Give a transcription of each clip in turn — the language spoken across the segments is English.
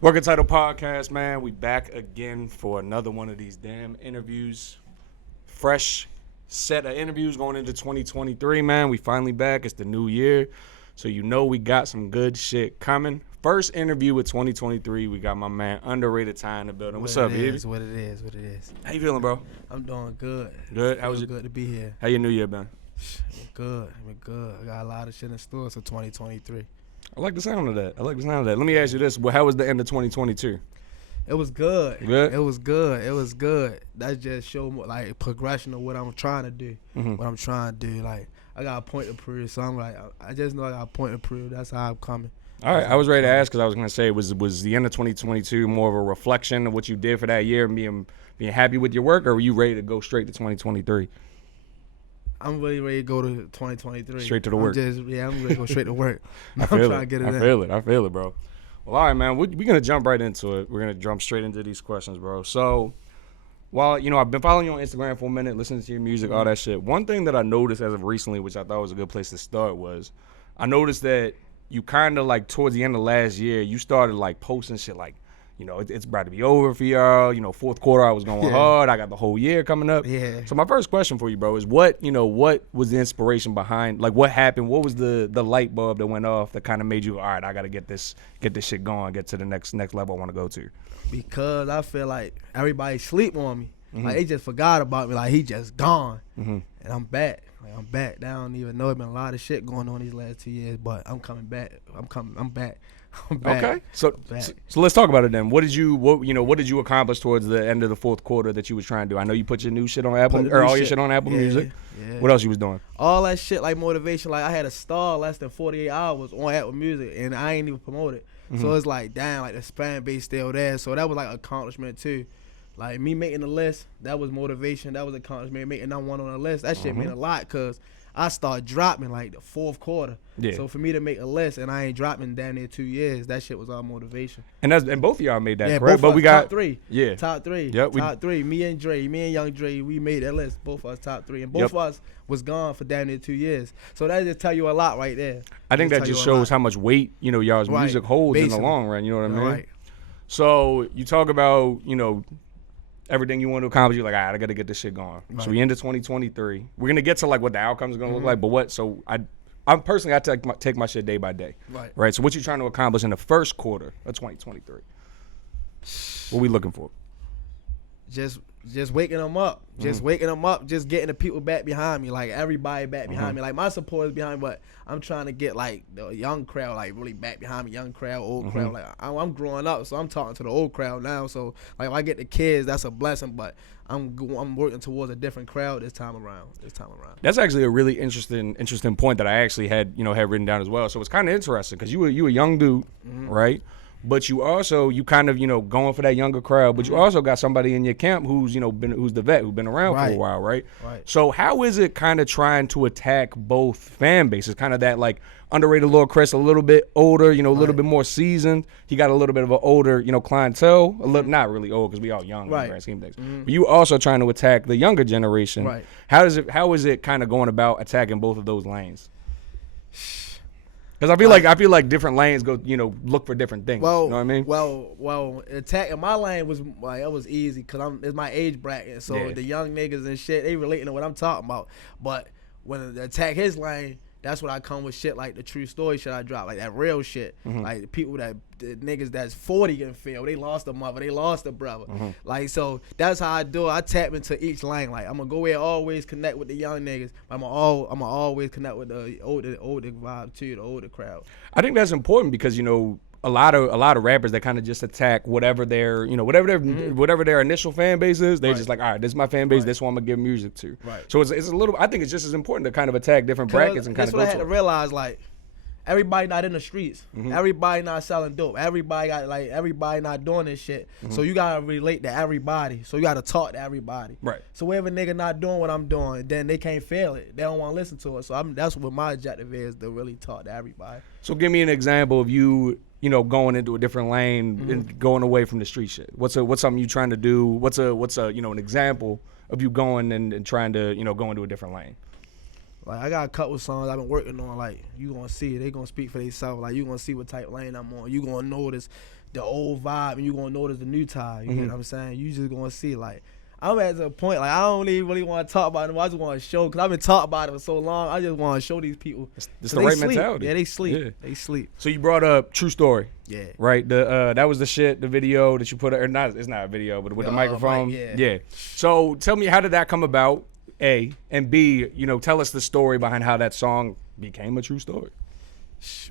Work It Title Podcast, man. We back again for another one of these damn interviews. Fresh set of interviews going into 2023, man. We finally back. It's the new year. So you know we got some good shit coming. First interview with 2023. We got my man UndaRated Ty in the building. What's up, baby? What it is. How you feeling, bro? I'm doing good. Good? How was it? Good to be here. How your new year been? Good. I got a lot of shit in store for 2023. I like the sound of that. Let me ask you this. Well, how was the end of 2022? It was good. Good? It was good. That just showed more, like, progression of what I'm trying to do. Like, I got a point to prove. So I'm like, I just know I got a point to prove. That's how I'm coming. All right, I was ready to ask because I was going to say, was the end of 2022 more of a reflection of what you did for that year and being happy with your work, or were you ready to go straight to 2023? I'm really ready to go to 2023. Straight to the work. I'm ready to go straight to work. I feel it, bro. Well, all right, man. We're going to jump right into it. We're going to jump straight into these questions, bro. So, while, I've been following you on Instagram for a minute, listening to your music, all that shit. One thing that I noticed as of recently, which I thought was a good place to start, was I noticed that you kind of, like, towards the end of last year, you started, like, posting shit like, it's about to be over for y'all. Fourth quarter, I was going hard. I got the whole year coming up. Yeah. So my first question for you, bro, is what was the inspiration behind, like, what happened? What was the light bulb that went off that kind of made you, all right, I got to get this shit going, get to the next level I want to go to? Because I feel like everybody sleep on me. Like, they just forgot about me. Like, he just gone. And I'm back. I'm back. They don't even know. There's been a lot of shit going on these last 2 years, but I'm coming back. I'm back. Okay, so let's talk about it then. What did you accomplish towards the end of the fourth quarter that you was trying to do? I know you put your new shit on Apple, or all your shit on Apple Music. Yeah. What else you was doing? All that shit, like motivation. Like, I had a star less than 48 hours on Apple Music, and I ain't even promote it. So it's like, damn, like the fan base still there. So that was like accomplishment too. Like, me making the list, that was motivation. That was accomplishment. Making that one on the list, that shit meant a lot because I started dropping like the fourth quarter. Yeah. So for me to make a list and I ain't dropping down there 2 years, that shit was all motivation. And both of y'all made that, yeah, correct? But we got top three. Yeah. Top three. Yep. Top three. Me and Young Dre, we made that list. Both of us top three. And both of us was gone for down there 2 years. So that just tell you a lot right there. I think that just shows how much weight, y'all's music holds in the long run. You know what I mean? Right. So you talk about, everything you want to accomplish, you're like, all right, I got to get this shit going. Right. So we end 2023. We're going to get to, like, what the outcome's going to look like. But I'm personally, I take my shit day by day. Right. So what you trying to accomplish in the first quarter of 2023? What we looking for? Just waking them up. Just getting the people back behind me. Like, everybody back behind me. Like, my support is behind me, but I'm trying to get, like, the young crowd, like, really back behind me. Young crowd, old crowd. Like, I'm growing up, so I'm talking to the old crowd now. So, like, if I get the kids, that's a blessing, but I'm working towards a different crowd this time around. That's actually a really interesting point that I actually had written down as well. So it's kind of interesting because you a young dude, right? But you also, kind of, going for that younger crowd, but you also got somebody in your camp who's the vet, who's been around for a while, right? So how is it kind of trying to attack both fan bases? Kind of that, like, underrated Lord Chris, a little bit older, a little bit more seasoned. He got a little bit of an older, clientele. A little, not really old because we all young in the grand scheme of things. But you also trying to attack the younger generation. Right. How is it kind of going about attacking both of those lanes? Because I feel like different lanes go, look for different things. Well, you know what I mean? Well, attacking my lane was like, it was easy because it's my age bracket. So the young niggas and shit, they relating to what I'm talking about. But when they attack his lane, that's when I come with shit like the true story shit I drop, like that real shit. Like the people the niggas that's 40 getting feel, they lost a mother, they lost a brother. Like, so that's how I do it. I tap into each lane. Like, I'm gonna go there, always connect with the young niggas. I'm gonna always connect with the older vibe too, the older crowd. I think that's important because a lot of rappers that kind of just attack whatever their whatever their initial fan base is. They're just like, all right, this is my fan base. This one I'm gonna give music to. Right. So it's a little. I think it's just as important to kind of attack different brackets and kind of go. That's what I had to realize. Like, everybody not in the streets. Everybody not selling dope. Everybody not doing this shit. So you gotta relate to everybody. So you gotta talk to everybody. Right. So wherever nigga not doing what I'm doing, then they can't feel it. They don't want to listen to it. So that's what my objective is, to really talk to everybody. So give me an example of you going into a different lane and going away from the street shit. What's something you trying to do? What's an example of you going and trying to go into a different lane? Like, I got a couple songs I've been working on. Like, you gonna see it. They gonna speak for themselves. Like, you gonna see what type of lane I'm on. You gonna notice the old vibe, and you gonna notice the new Ty. You get what I'm saying? You just gonna see like. I'm at the point like I don't even really want to talk about them. I just want to show because I've been talking about it for so long. I just want to show these people. It's the right mentality. Yeah, they sleep. Yeah. They sleep. So you brought up True Story. Yeah. Right. That was the shit. The video that you put, or not? It's not a video, but with the microphone. Yeah. So tell me, how did that come about? A and B. Tell us the story behind how that song became a true story.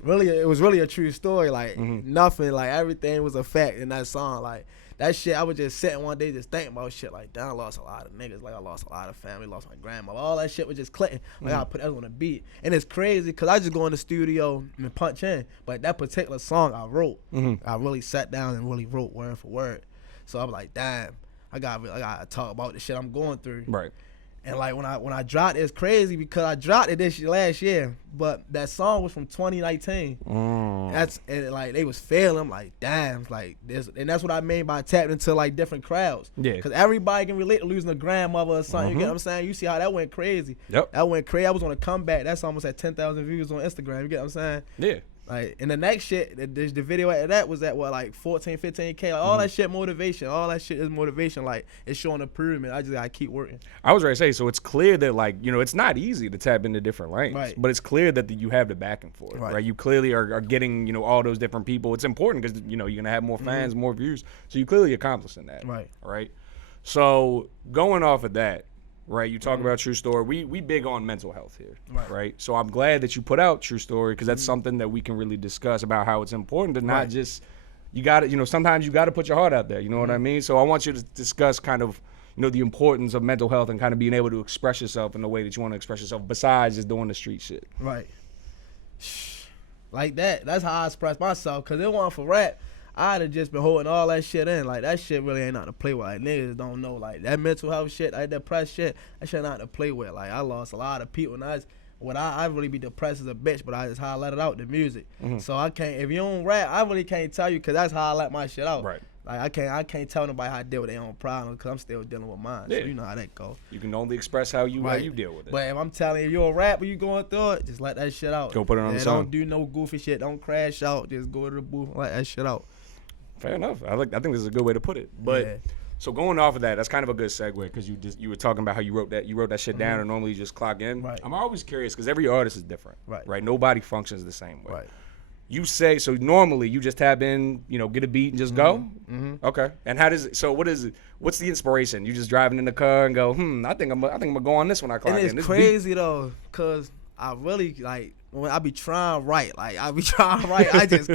Really, it was really a true story. Like nothing. Like everything was a fact in that song. Like. That shit, I was just sitting one day just thinking about shit like, damn, I lost a lot of niggas. Like, I lost a lot of family, lost my grandma. All that shit was just clicking. Like, I put that on a beat. And it's crazy because I just go in the studio and punch in. But that particular song I wrote, I really sat down and really wrote word for word. So I was like, damn, I gotta talk about the shit I'm going through. Right. And like when I dropped it, it's crazy because I dropped it last year, but that song was from 2019. And like they was failing. I'm like, damn, like this, and that's what I mean by tapping into like different crowds. Yeah. Because everybody can relate to losing a grandmother or something. You get what I'm saying? You see how that went crazy. Yep. That went crazy. I was on a comeback. That's almost at 10,000 views on Instagram. You get what I'm saying? Yeah. Like, and the next shit, the video after that was at what, like 14, 15K. Like, all that shit motivation. All that shit is motivation. Like, it's showing improvement. I just gotta keep working. I was ready to say, so it's clear that, like, it's not easy to tap into different lanes. Right. But it's clear that you have the backing for it. Right. You clearly are getting, all those different people. It's important because, you're going to have more fans, more views. So you clearly accomplishing that. Right. Right. So going off of that, right, you talk about True Story. We big on mental health here, right? So I'm glad that you put out True Story because that's something that we can really discuss about how it's important to not just, you got to, sometimes you got to put your heart out there, you know what I mean? So I want you to discuss kind of, the importance of mental health and kind of being able to express yourself in the way that you want to express yourself besides just doing the street shit. Right. Like that. That's how I express myself because it wasn't for rap. I'd have just been holding all that shit in. Like, that shit really ain't nothing to play with. Like, niggas don't know. Like, that mental health shit, that depressed shit, that shit not to play with. Like, I lost a lot of people. And I really be depressed as a bitch, but that's how I let it out, the music. So I can't, if you don't rap, I really can't tell you because that's how I let my shit out. Right. Like, I can't tell nobody how to deal with their own problems because I'm still dealing with mine. Yeah. So you know how that go. You can only express how you deal with it. But if I'm telling you, if you're a rapper, you going through it, just let that shit out. Go put it on the song. Don't do no goofy shit. Don't crash out. Just go to the booth and let that shit out. Fair enough. I think this is a good way to put it. But so going off of that, that's kind of a good segue because you were talking about how you wrote that shit down and normally you just clock in. Right. I'm always curious because every artist is different. Right. Nobody functions the same way. Right. You say so normally you just tap in, get a beat and just go. Okay. And how does it? So what is it? What's the inspiration? You just driving in the car and go, I think I'm gonna go on this when I clock in. And it's crazy though, cause I really like. When I be trying right, I just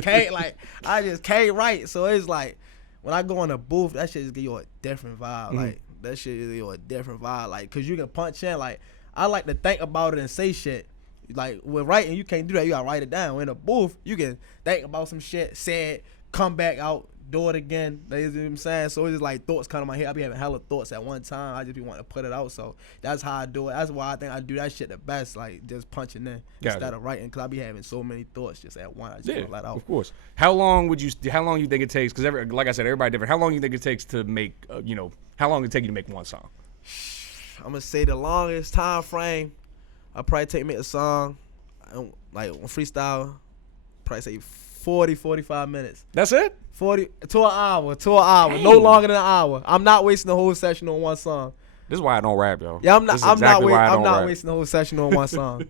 can't write. So it's like when I go in the booth, that shit just give you a different vibe. Like that shit give you a different vibe. Like, cause you can punch in. Like, I like to think about it and say shit. Like with writing, you can't do that. You gotta write it down. In a booth, you can think about some shit, say it, come back out, do it again. You know what I'm saying? So it's just like thoughts come to my head. I be having hella thoughts at one time. I just be wanting to put it out. So that's how I do it. That's why I think I do that shit the best. Like just punching in instead of writing. Cause I be having so many thoughts just at once. I just want to let out. Of course. How long you think it takes? Cause like I said, everybody different. How long you think it takes to make? How long it take you to make one song? I'm gonna say the longest time frame. I'll probably take me a song, like on freestyle. Probably say 40, 45 minutes. That's it? 40 to an hour. Dang. No longer than an hour. I'm not wasting the whole session on one song. This is why I don't rap, yo. Yeah, I'm not wasting the whole session on one song.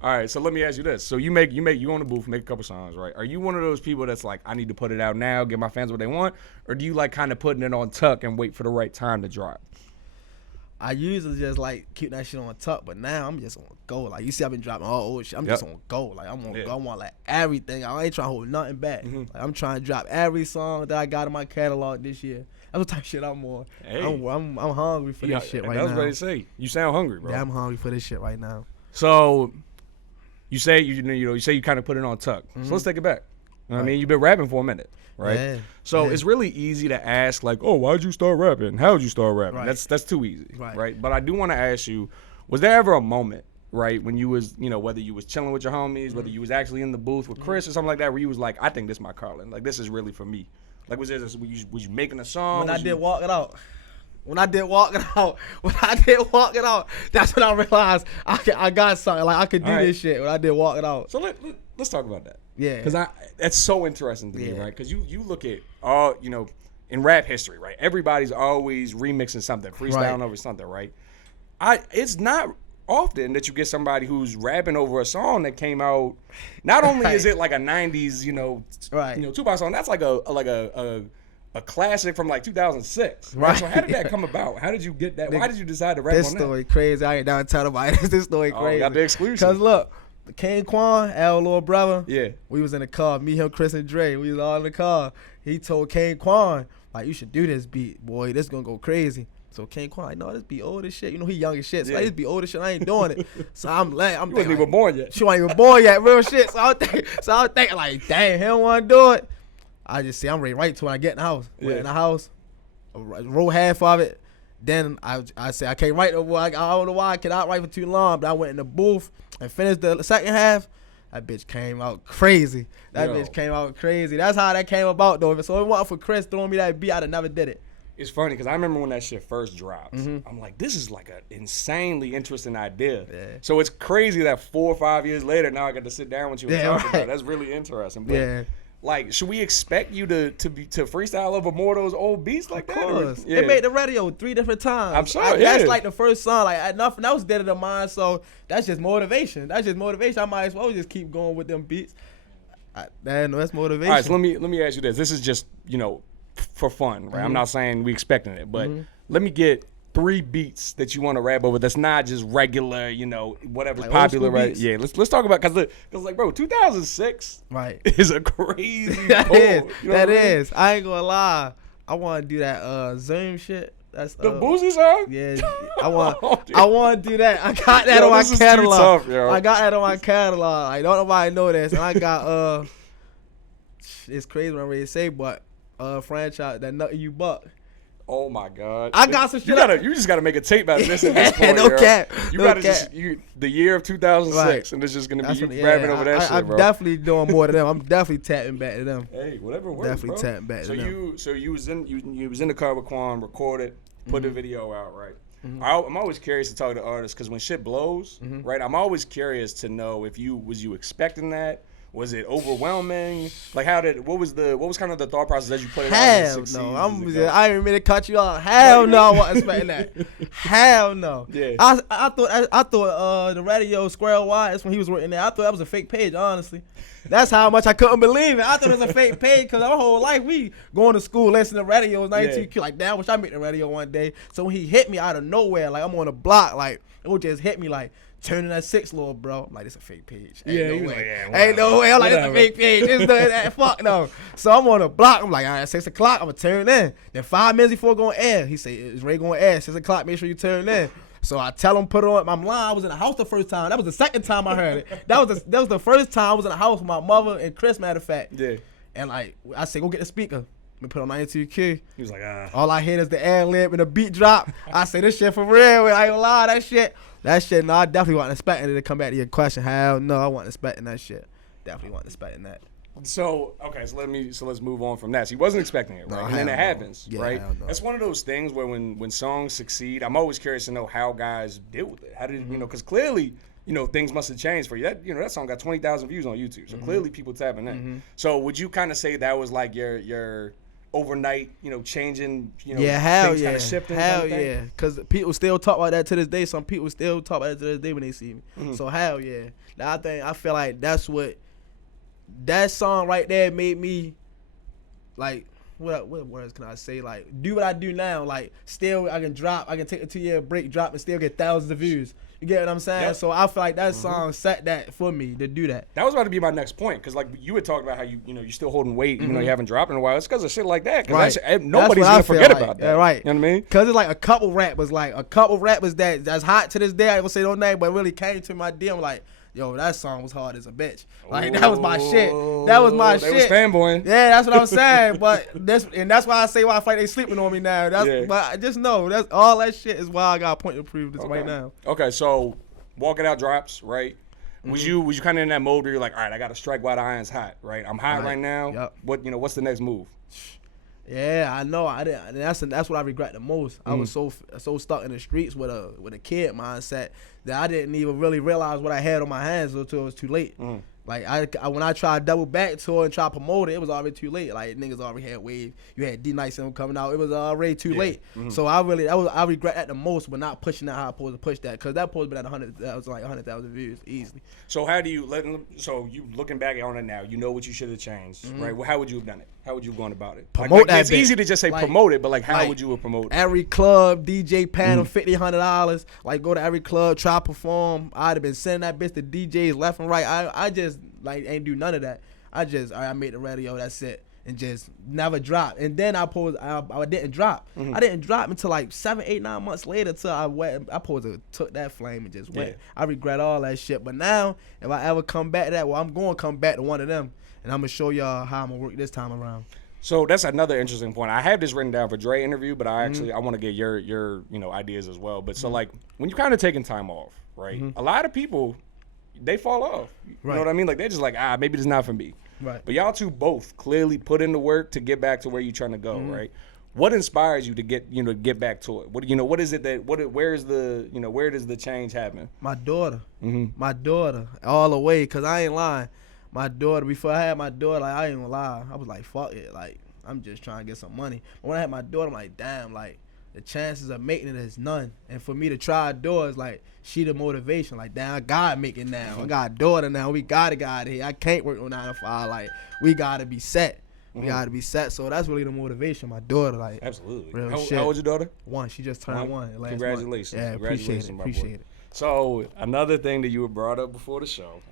All right, so let me ask you this. So you go in the booth, make a couple songs, right? Are you one of those people that's like, I need to put it out now, give my fans what they want? Or do you like kind of putting it on tuck and wait for the right time to drop? I usually just like keep that shit on tuck, but now I'm just on go. Like you see, I've been dropping all old shit. I'm just on go. Like I'm on go. I want like everything. I ain't trying to hold nothing back. Like, I'm trying to drop every song that I got in my catalog this year. That's what type of shit I'm on. Hey. I'm hungry for this shit right now. I was ready to say. You sound hungry, bro. Yeah, I'm hungry for this shit right now. So you say you say you kind of put it on tuck. So let's take it back. You know what I mean, you've been rapping for a minute, right? Yeah. So it's really easy to ask, like, oh, why'd you start rapping? How'd you start rapping? Right. That's too easy, right? But I do want to ask you, was there ever a moment, right, when you was, whether you was chilling with your homies, whether you was actually in the booth with Chris or something like that, where you was like, I think this is my calling. Like, this is really for me. Like, was you making a song? When I did Walk It Out. When I did Walk It Out, that's when I realized I got something. Like, I could do this shit when I did Walk It Out. So let's talk about that. Yeah. Because that's so interesting to me, right? Because you look at all, in rap history, right? Everybody's always remixing something, freestyling over something, right? It's not often that you get somebody who's rapping over a song that came out. Not only is it like a 90s, Tupac song, that's like a classic from like 2006. Right? So how did that come about? How did you get that? Why did you decide to rap on that? This story crazy. I ain't down to tell nobody this story crazy. Got the exclusive. Because look, King Quan, our little brother, yeah, we was in the car, me, him, Chris, and Dre. We was all in the car. He told King Quan, like, you should do this beat, boy. This gonna go crazy. So King Quan, like, no, this beat old as shit. He young as shit. So like, this beat old as shit. I ain't doing it. So I'm you wasn't even like, born yet. She wasn't even born yet, real shit. So I was thinking like, damn, he don't want to do it. I just say I'm ready right to when I get in the house. Went in the house, wrote half of it. Then I said I can't write no more. I don't know why I cannot write for too long. But I went in the booth and finished the second half. That bitch came out crazy. Bitch came out crazy. That's how that came about though. So if it wasn't for Chris throwing me that beat, I'd have never did it. It's funny because I remember when that shit first dropped. I'm like, this is like an insanely interesting idea. Yeah. So it's crazy that 4 or 5 years later, now I got to sit down with you and talk about it. That's really interesting. But like, should we expect you to freestyle over more of those old beats like that? Of course. They made the radio 3 different times. I'm sorry. That's like the first song. Like nothing else did it of mine. So that's just motivation. I might as well just keep going with them beats. That's motivation. All right, so let me ask you this. This is just for fun, right? I'm not saying we expecting it, but let me get 3 beats that you want to rap over that's not just regular, whatever's like popular, right? Yeah, let's talk about because like, bro, 2006 is a crazy that is. I ain't gonna lie. I want to do that Zoom shit. That's the Boosie song. Yeah, I want to do that. I got that on my catalog. I got that on my catalog. Like, don't nobody know this. And I got it's crazy what I'm ready to say, but franchise that Nothing You Buck. Oh my God! I got some shit. You just gotta make a tape out of this at this point. No cap. The year of 2006, and it's just gonna be you rapping over that shit, bro. I'm definitely doing more to them. I'm definitely tapping back to them. Hey, whatever works, definitely bro. tapping back to them. So you was in the car with Quan, recorded, put the video out, right? I'm always curious to talk to artists because when shit blows, right? I'm always curious to know if was you expecting that. Was it overwhelming? Like, what was kind of the thought process as you put it out? Hell no. I didn't mean to cut you off. Hell no, I wasn't expecting that. Hell no. Yeah. I thought the radio Square Y, that's when he was working there. I thought that was a fake page, honestly. That's how much I couldn't believe it. I thought it was a fake page because our whole life we going to school, listening to radio, 92Q. Like, damn, I wish I made the radio one day. So when he hit me out of nowhere, like I'm on the block, like it would just hit me like, turning that 6, little bro. I'm like, it's a fake page. Ain't no way. Ain't no way. I'm like, it's a fake page. It's that fuck no. So I'm on the block. I'm like, all right, 6 o'clock, I'm going to turn in. Then 5 minutes before going air, he say, is Ray going air? 6 o'clock, make sure you turn in. So I tell him, put it on. I'm lying. I was in the house the first time. That was the second time I heard it. That was the first time I was in the house with my mother and Chris, matter of fact. Yeah. And like, I said, go get the speaker. Let me put on 92Q. He was like, All I hear is the ad lib and the beat drop. I say, this shit for real. I ain't gonna lie, that shit, no, I definitely wasn't expecting it to come back to your question. Hell no, I wasn't expecting that shit. Definitely wasn't expecting that. So, okay, so let's move on from that. So he wasn't expecting it, right? No, and then it happens, right? No. That's one of those things where when songs succeed, I'm always curious to know how guys deal with it. How did, because clearly, things must have changed for you. That song got 20,000 views on YouTube. So clearly people tapping in. So would you kind of say that was like your overnight, changing, hell things yeah. kind of shifting? Hell yeah. Because people still talk about that to this day. Some people still talk about it to this day when they see me. So hell yeah. Now I feel like that's what, that song right there made me, like, what words can I say? Like, do what I do now. Like, still I can take a 2-year break, drop, and still get thousands of views. You get what I'm saying? Yep. So I feel like that song set that for me to do that. That was about to be my next point, because like you had talked about how you're still holding weight, even though you haven't dropped in a while. It's because of shit like that. Right. Nobody's gonna forget about that. Yeah, right. You know what I mean? Because it's like a couple rappers that's hot to this day. I ain't gonna say no name, but really came to my DM like, yo, that song was hard as a bitch. Like, that was my shit. That was my shit. They was fanboying. Yeah, that's what I'm saying. But that's why I say why I feel like they sleeping on me now. But I just know that's all that shit is why I got a point to prove this right now. Okay, so Walk It Out drops, right? Was you kind of in that mode where you're like, all right, I got to strike while the iron's hot, right? I'm hot right now. Yep. What's the next move? Yeah, I know. I didn't. That's what I regret the most. I was so stuck in the streets with a kid mindset that I didn't even really realize what I had on my hands until it was too late. Like I when I tried double back tour and try to promote it, it was already too late. Like niggas already had Wave. You had D Nice and them coming out. It was already too late. Mm-hmm. So I regret that the most, but not pushing that how I supposed to push that, because that supposed to be at 100. That was like 100,000 views easily. So how do you So you looking back on it now, you know what you should have changed, right? Well, how would you have done it? How would you have gone about it? Promote that. It's easy to just say promote it, but like how would you have promoted it? Every club, DJ panel, $50, $100. Like go to every club, try to perform. I'd have been sending that bitch to DJs left and right. I just like ain't do none of that. I just I made the radio, that's it, and just never dropped. And then I didn't drop. I didn't drop until like 7, 8, 9 months later till I took that flame and just went. Yeah. I regret all that shit. But now if I ever come back to that, well, I'm going to come back to one of them, and I'm gonna show y'all how I'm gonna work this time around. So that's another interesting point. I have this written down for Dre interview, but I want to get your ideas as well. But so like when you kind of taking time off, right? A lot of people, they fall off. You know what I mean? Like they're just like, maybe this is not for me. Right. But y'all two both clearly put in the work to get back to where you're trying to go, right? What inspires you to get back to it? What is it that where does the change happen? My daughter. My daughter all the way, cause I ain't lying. My daughter, before I had my daughter, like I ain't gonna lie, I was like, fuck it, like I'm just trying to get some money. But when I had my daughter, I'm like, damn, like the chances of making it is none. And for me to try doors, like she the motivation. Like, damn, I gotta make it now. I got a daughter now. We gotta get out of here. I can't work on 9 to 5. Like we gotta be set. We gotta be set. So that's really the motivation. My daughter, like absolutely. Real how old's your daughter? 1. She just turned 1. Congratulations. Yeah, congratulations, appreciate it. So another thing that you had brought up before the show,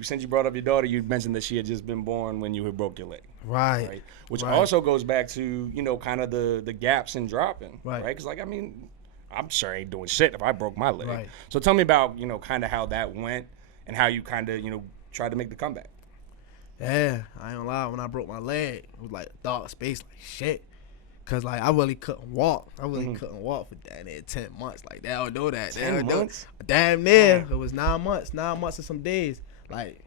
since you brought up your daughter, you mentioned that she had just been born when you had broke your leg. Right. Which also goes back to, kind of the gaps in dropping. Right. Because, like, I mean, I'm sure I ain't doing shit if I broke my leg. Right. So tell me about, kind of how that went and how you kind of, tried to make the comeback. Yeah, I ain't gonna lie. When I broke my leg, it was like a dark space, like shit. Cause like I really couldn't walk. I really couldn't walk for damn near 10 months. Like they don't know that. 10 months? Damn near. It was 9 months. 9 months and some days. Like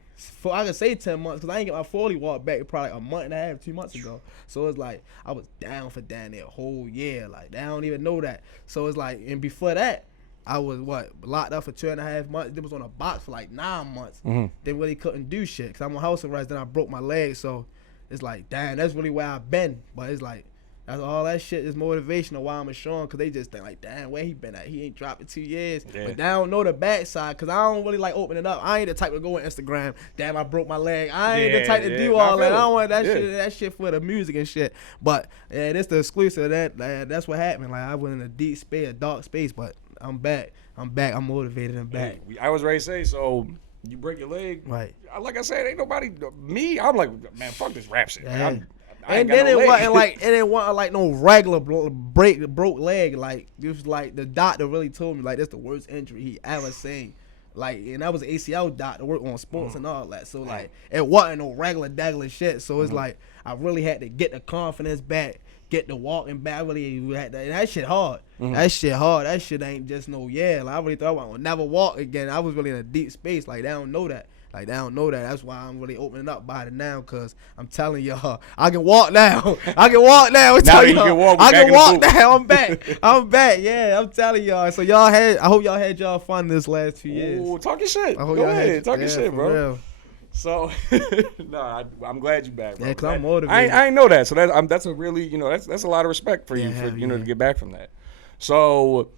I could say 10 months, cause I ain't get my 40 walk back probably a month and a half, 2 months ago. So it's like I was down for damn near a whole year. Like they don't even know that. So it's like, and before that, I was locked up for 2.5 months. It was on a box for like 9 months. They really couldn't do shit, cause I'm on house arrest. Then I broke my leg. So it's like, damn, that's really where I've been. But it's like, that's all that shit is motivational why I'm showing, because they just think like, damn, where he been at? He ain't dropped in 2 years. Yeah. But they don't know the backside, because I don't really like opening up. I ain't the type to go on Instagram, damn, I broke my leg. I ain't the type to do all that. I don't want that shit. That shit for the music and shit. But yeah, this the exclusive. That's what happened. Like I went in a deep space, a dark space, but I'm back. I'm motivated and back. I was ready to say, so you break your leg. Right. Like I said, ain't nobody, I'm like, man, fuck this rap shit. Yeah. And then it wasn't like no regular broke leg. Like it was like the doctor really told me like that's the worst injury he ever seen. Like, and that was an ACL doctor, work on sports and all that. So like it wasn't no regular shit. So it's like I really had to get the confidence back, get the walking back. I really had to, and that shit hard. That shit hard. That shit ain't just no Like I really thought I would never walk again. I was really in a deep space. Like they don't know that. That's why I'm really opening up about it now, because I'm telling y'all, I can walk now. I can walk now. I can walk now. I'm back. Yeah, I'm telling y'all. So I hope y'all had y'all fun this last 2 years. Ooh, talk your shit. Go ahead. Talk your shit, bro. Real. So, I'm glad you back, bro. Yeah, because I'm motivated. I ain't know that. So that's a really, that's a lot of respect for you to get back from that. So,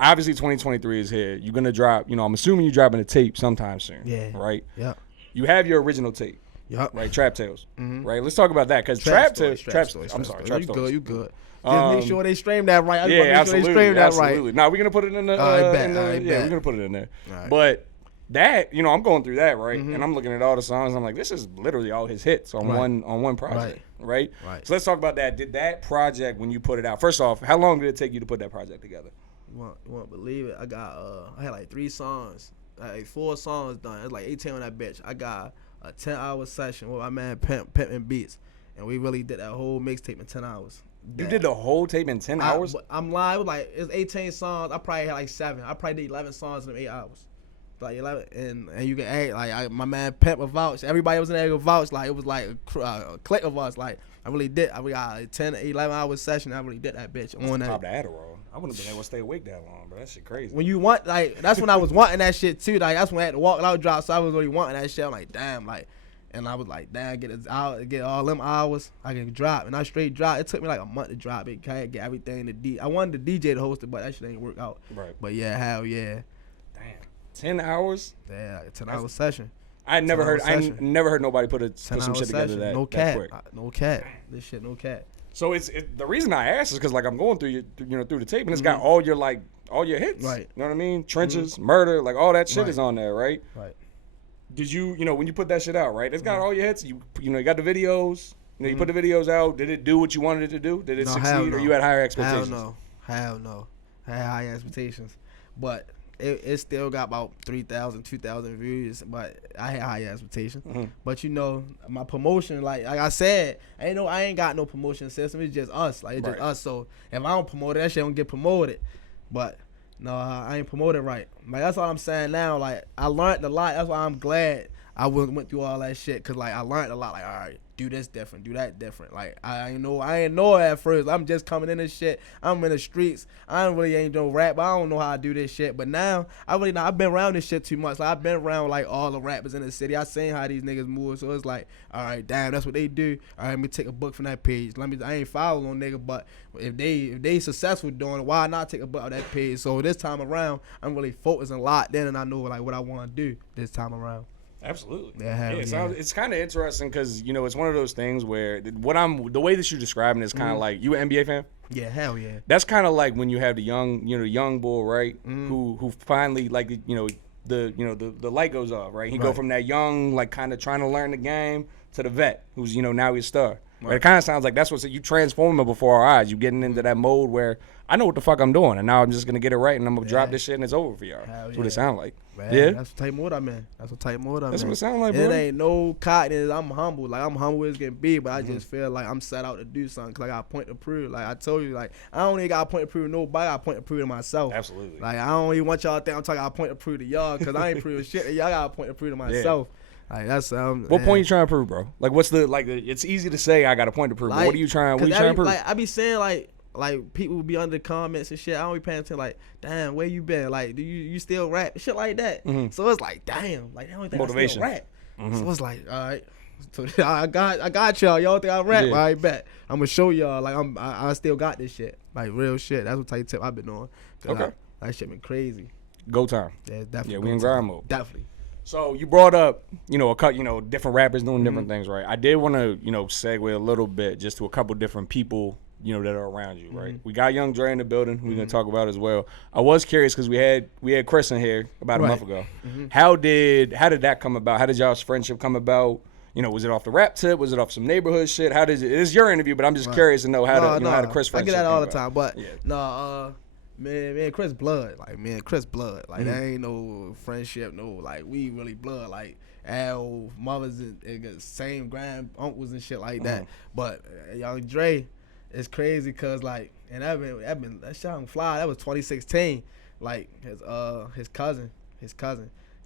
obviously 2023 is here. You're gonna drop, I'm assuming you're dropping a tape sometime soon. Yeah. Right? Yeah. You have your original tape. Yep. Right? Trap Tales. Right? Let's talk about that, because Trap Stories. I'm sorry, Trap Stories. You good. Just make sure they stream that right. Absolutely. Now we're gonna put it in the we're gonna put it in there. Right. But that, I'm going through that, right? And I'm looking at all the songs, I'm like, this is literally all his hits on one project. Right? Right. So let's talk about that. Did that project, when you put it out, first off, how long did it take you to put that project together? You won't believe it. I had like 3 songs, like 4 songs done. It was like 18 on that bitch. I got a 10-hour session with my man Pimp and Beats, and we really did that whole mixtape in 10 hours. You did the whole tape in 10 hours? I'm lying. It was like, it's 18 songs. I probably had like 7. I probably did 11 songs in them 8 hours. Like 11, and you can add like my man Pimp a vouch. Everybody was in there to vouch. Like it was like a clique of us. Like I really did. We got a 10, 11 hour session. I really did that bitch on that. Top of the Adderall. I wouldn't have been able to stay awake that long, but that shit crazy. When you want, like, that's when I was wanting that shit too. Like, that's when I had to walk out drop, so I was really wanting that shit. I'm like, damn, like, and I was like, damn, get all them hours, I can drop, and I straight drop. It took me like a month to drop it. Can't get everything to I wanted the DJ to host it, but that shit ain't work out. Right. But yeah, hell yeah. Damn. 10 hours? Yeah, like a 10-hour session. I never heard nobody put some shit together that no cat, quick. No cat. This shit, no cat. So the reason I asked is because like I'm going through through the tape and it's got all your hits. Right. You know what I mean? Trenches, Murder, like all that shit is on there, right? Right. Did you when you put that shit out, right? It's got all your hits. You got the videos. You put the videos out. Did it do what you wanted it to do? Did it succeed, or you had higher expectations? Hell no. I had high expectations, but it still got about 3,000, 2,000 views. But I had high expectations. But my promotion, like I said, I ain't got no promotion system. It's just us, like it's just us. So if I don't promote it, that shit don't get promoted. But no, I ain't promoted right. Like that's all I'm saying now. Like I learned a lot. That's why I'm glad I went through all that shit. Cause like I learned a lot. Like all right, do this different, do that different. Like I ain't know at first. I'm just coming in this shit. I'm in the streets. I ain't no rap. But I don't know how to do this shit. But now I've been around this shit too much. Like I've been around like all the rappers in the city. I seen how these niggas move. So it's like, all right, damn, that's what they do. All right, let me take a book from that page. I ain't following no nigga, but if they successful doing it, why not take a book of that page? So this time around, I'm really focusing a lot then, and I know like what I want to do this time around. Absolutely. Yeah, it's kind of interesting because it's one of those things where the way that you're describing it is kind of like, you an NBA fan? Yeah, hell yeah. That's kind of like when you have the young bull, right? Who finally like the light goes off, right? He go from that young like kind of trying to learn the game to the vet who's now he's a star. Right. It kind of sounds like that's what you transform him before our eyes. You getting into that mode where I know what the fuck I'm doing, and now I'm just gonna get it right, and I'm gonna drop this shit, and it's over for y'all. That's what it sound like. Man, yeah, that's what type mode I'm in. That's what it sound like, bro. It ain't no cotton. I'm humble. Like I'm humble as can be, but I just feel like I'm set out to do something because I got a point to prove. Like I told you, like I don't even got a point to prove to nobody. I got a point to prove to myself. Absolutely. Like I don't even want y'all to think I'm talking. I got a point to prove to y'all because I ain't proving shit. Y'all got a point to prove to myself. Yeah. Like that's what point you trying to prove, bro? Like what's it's easy to say I got a point to prove, but what are you trying to prove? Like I be saying like people be under the comments and shit. I don't be paying attention. Like, damn, where you been? Like, do you still rap? Shit like that. So it's like, damn, like the only thing motivation. I still rap. So it's like, all right, so I got y'all. Y'all think I rap? Yeah. All right, bet. I'm gonna show y'all. Like I still got this shit. Like real shit. That's what type tip I've been on. Okay, that shit been crazy. Go time. Yeah, definitely. Yeah, we in grind mode. Definitely. So you brought up, a couple, different rappers doing different things, right? I did want to, segue a little bit just to a couple different people, that are around you, right? We got Young Dre in the building. We're gonna talk about as well. I was curious because we had Chris in here about a month ago. How did that come about? How did y'all's friendship come about? Was it off the rap tip? Was it off some neighborhood shit? How did it? It's your interview, but I'm just curious to know how the Chris friendship. I get that all the time, but Man, Chris blood. Like, Like, there ain't no friendship, no, like, we really blood. Like, our mothers and same grand uncles and shit like that. But Young Dre is crazy because, like, and that shot him fly. That was 2016. Like, his cousin,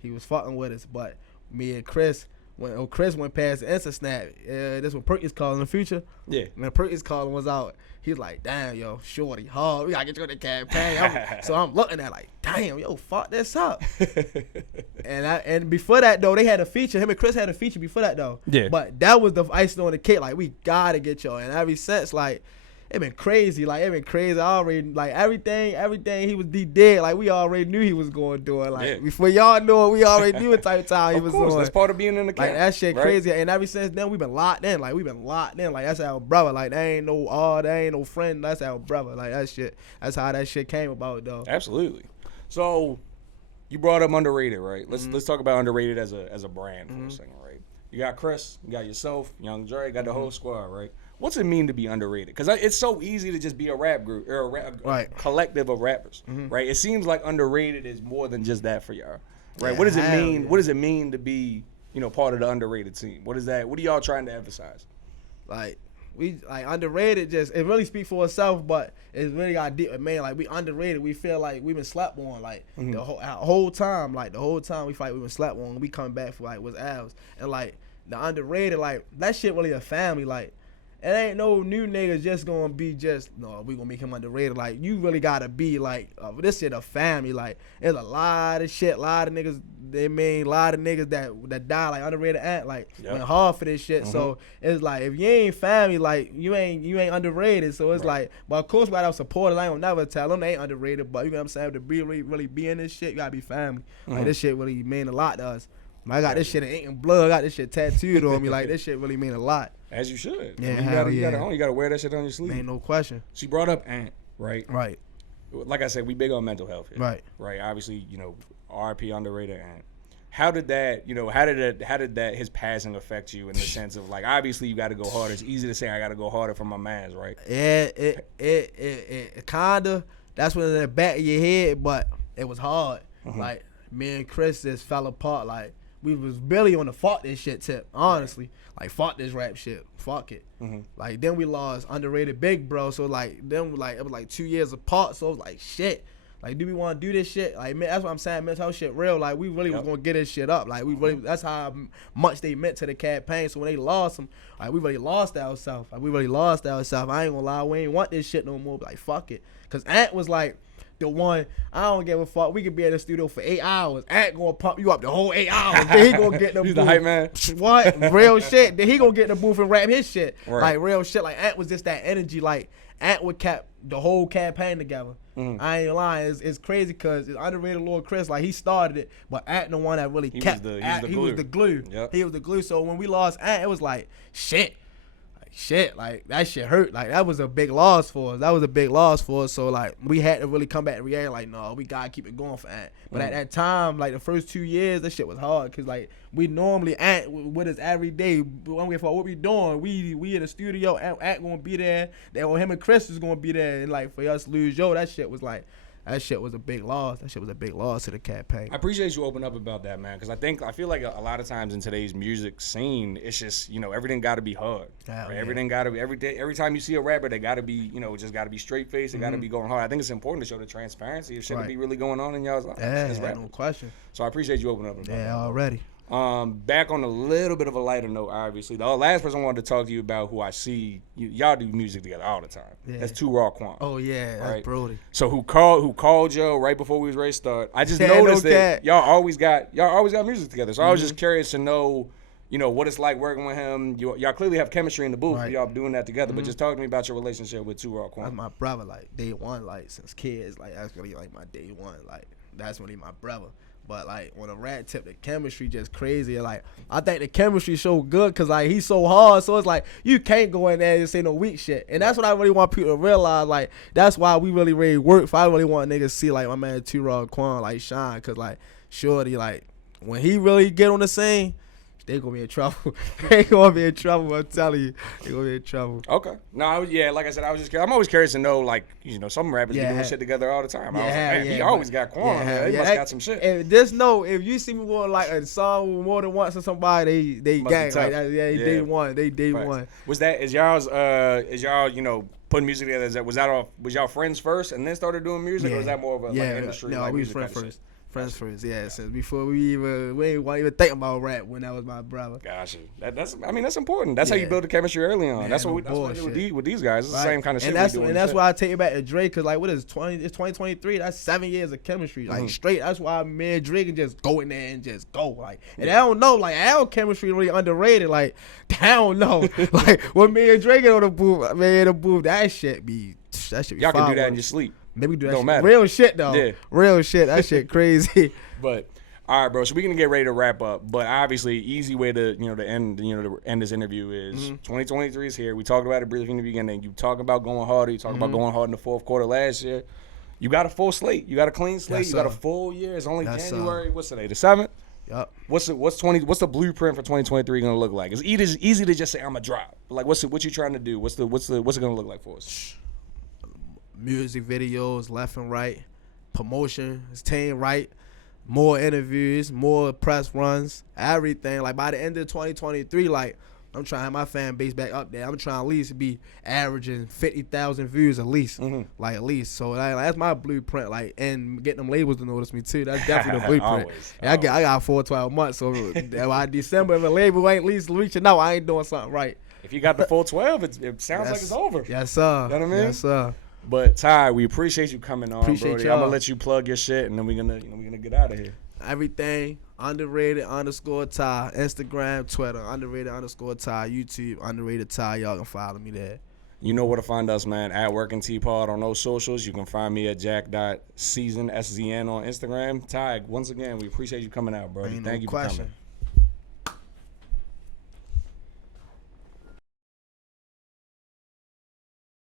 he was fucking with us. But me and Chris, when Chris went past the Insta Snap, this when Perky's calling the future. Yeah. When Perky's calling was out, he's like, damn, yo, shorty, hard. We gotta get you in the campaign. So I'm looking at like, damn, yo, fuck this up. and before that though, they had a feature. Him and Chris had a feature before that though. Yeah. But that was the icing on the cake. Like, we gotta get y'all. And ever since, like, it been crazy. Like, it been crazy. I already, like, everything he was dead. Like, we already knew he was going to do it. Like, before y'all knew it, we already knew what type of time he was doing. That's part of being in the camp. Like, that shit crazy. And ever since then, we been locked in. Like, that's our brother. Like, there ain't no friend. That's our brother. Like, that's how that shit came about, though. Absolutely. So, you brought up underrated, right? Let's talk about underrated as a brand for a second, right? You got Chris, you got yourself, Young Dre, you got the whole squad, right? What's it mean to be underrated? Because it's so easy to just be a rap group or a collective of rappers, right? It seems like underrated is more than just that for y'all, right? What does it mean? What does it mean to be, part of the underrated team? What is that? What are y'all trying to emphasize? Like, we underrated. It really speaks for itself, but it's really got deep. Man, like, we underrated. We feel like we been slept on, like the whole time. Like, the whole time we fight, we been slept on. We coming back for like what's ours, and like the underrated, like that shit really a family, like. it ain't no new niggas just gonna be just no. We gonna make him underrated. Like you really gotta be like this shit a family. Like there's a lot of shit, a lot of niggas. They mean a lot of niggas that die like underrated ant like went hard for this shit. So it's like if you ain't family, like you ain't underrated. So it's like, but of course we gotta have supporters. I ain't gonna never tell them they ain't underrated. But you know what I'm saying? To be really be in this shit, you gotta be family. Like this shit really mean a lot to us. I got this shit in ink and blood. I got this shit tattooed on me. Like this shit really mean a lot. As you should. Yeah, you gotta wear that shit on your sleeve. Ain't no question. She brought up Ant, right? Right. Like I said, we big on mental health here. Right. Right. Obviously, RP underrated Ant. How did that, how did that his passing affect you in the sense of like obviously you got to go harder. It's easy to say I got to go harder for my mans, right? Yeah, it kinda. That's what in the back of your head, but it was hard. Like me and Chris just fell apart. Like we was barely on the fuck this shit tip, honestly. Like fuck this rap shit, fuck it. Like then we lost underrated big bro. So like then like it was like 2 years apart. So it was like shit. Like, do we want to do this shit? Like, man, that's what I'm saying. Mental health shit real. Like, we really was gonna get this shit up. Like, we really. That's how much they meant to the campaign. So when they lost them, like, we really lost ourselves. Like, we really lost ourselves. I ain't gonna lie, we ain't want this shit no more. But like, fuck it. Cause Ant was like the one. I don't give a fuck. We could be in the studio for 8 hours. Ant gonna pump you up the whole 8 hours. Then he gonna get the He's booth. the hype man. What real shit? Then he gonna get in the booth and rap his shit. Right. Like real shit. Like Ant was just that energy. Like Ant would kept the whole campaign together. I ain't lying. It's crazy because it's underrated Lord Chris. Like he started it, but Ant the one that really kept. He was the glue. Yep. He was the glue. So when we lost Ant, it was like shit. Like that shit hurt. Like that was a big loss for us. So like we had to really come back and react. Like no, we gotta keep it going for Ant. But at that time, like the first 2 years, that shit was hard because like we normally Ant with us every day. I don't give a fuck what we doing. We in the studio. Ant gonna be there. Then him and Chris is gonna be there. And like for us to lose that shit was like. That shit was a big loss. That shit was a big loss to the campaign. I appreciate you opening up about that, man, because I feel like a lot of times in today's music scene, it's just everything got to be hard. Right? Everything got to be every time you see a rapper, they got to be just got to be straight faced. They got to be going hard. I think it's important to show the transparency of shit to be really going on in y'all's lives. Yeah, no question. So I appreciate you opening up about that. Yeah, already. Back on a little bit of a lighter note, obviously. The last person I wanted to talk to you about who I see, y'all do music together all the time. Yeah. That's Too Raw Quan. Oh, yeah, that's right? Brody. So who called Joe right before we was ready to start. I just noticed that y'all always got music together. So I was just curious to know, what it's like working with him. Y'all clearly have chemistry in the booth. Right. Y'all doing that together. But just talk to me about your relationship with Too Raw Quan. That's my brother, like, day one, like, since kids. Like, that's really, like, my day one. Like, that's really my brother. But, like, on a rat tip, the chemistry just crazy. Like, I think the chemistry so good because, like, he's so hard. So, it's like, you can't go in there and say no weak shit. And that's what I really want people to realize. Like, that's why we really work. If I really want niggas to see, like, my man Too Raw Quan, like, shine. Because, like, shorty, like, when he really get on the scene, they gonna be in trouble. They gonna be in trouble. I'm telling you, they gonna be in trouble. Okay. No, like I said, I was just. I'm always curious to know, like, some rappers be doing shit together all the time. I was like, man, he always got Quan. He must got some shit. And just know, if you see me with like a song more than once or somebody, they gang like that. Yeah, day one. They day one. Was that is y'all putting music together? Was y'all friends first and then started doing music, or was that more of a like industry? No, we was friends first. Friends first, yeah. Since before we ain't even think about rap when that was my brother. Gotcha. That's important. That's how you build the chemistry early on. Man, that's what we do with these guys. It's the same kind of shit. And that's why I take it back to Dre, because like what is 2023? That's 7 years of chemistry, like straight. That's why me and Dre can just go in there and just go like. And I don't know, like our chemistry really underrated. Like I don't know, like when me and Dre get on the booth, that shit be y'all can do that in your sleep. Maybe do that shit. Matter. Real shit though. Yeah. Real shit. That shit crazy. But all right, bro. So we're gonna get ready to wrap up. But obviously, easy way to to end this interview is 2023 is here. We talked about it briefly in the beginning. You talk about going harder. You talk about going hard in the fourth quarter last year. You got a full slate. You got a clean slate. You got a full year. It's only January. What's today? The 7th. Yep. What's the blueprint for 2023 gonna look like? It's easy to just say I'm a drop. But like, what you trying to do? What's it gonna look like for us? Music videos left and right, promotion, team right, more interviews, more press runs, everything. Like by the end of 2023, like I'm trying to have my fan base back up there. I'm trying at least be averaging 50,000 views at least, like at least. So that's my blueprint. Like and getting them labels to notice me too. That's definitely the blueprint. Always. I got 4 12 months. So by December, if a label ain't at least reaching out, I ain't doing something right. If you got the full 12, it sounds like it's over. Yes, sir. You know what I mean? Yes, sir. But Ty, we appreciate you coming on, Appreciate Brody. y'all. I'm gonna let you plug your shit, and then we're gonna get out of here. Everything _Ty, Instagram, Twitter, _Ty, YouTube, underrated Ty. Y'all can follow me there. You know where to find us, man. At Working Teapot on those socials. You can find me at jack.season, SZN on Instagram. Ty, once again, we appreciate you coming out, bro. Thank you for coming.